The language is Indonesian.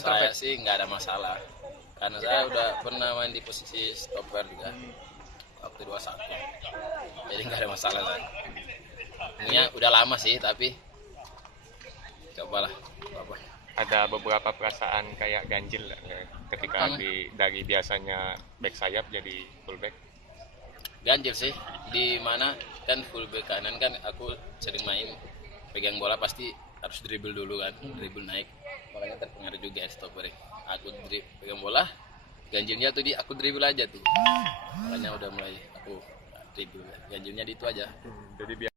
center Saya back? sih nggak ada masalah karena saya udah pernah main di posisi stopper juga waktu 21, jadi nggak ada masalah saya. Ini udah lama sih tapi cobalah apa. Ada beberapa perasaan kayak ganjil nggak, ketika dari biasanya back sayap jadi fullback? Ganjil sih, di mana kan fullback kanan kan aku sering main pegang bola pasti harus dribble dulu kan, dribble naik, makanya terpengaruh juga stopper. Aku pegang bola, ganjilnya tuh aku dribble aja tuh, makanya udah mulai aku dribble, ganjilnya di itu aja. Jadi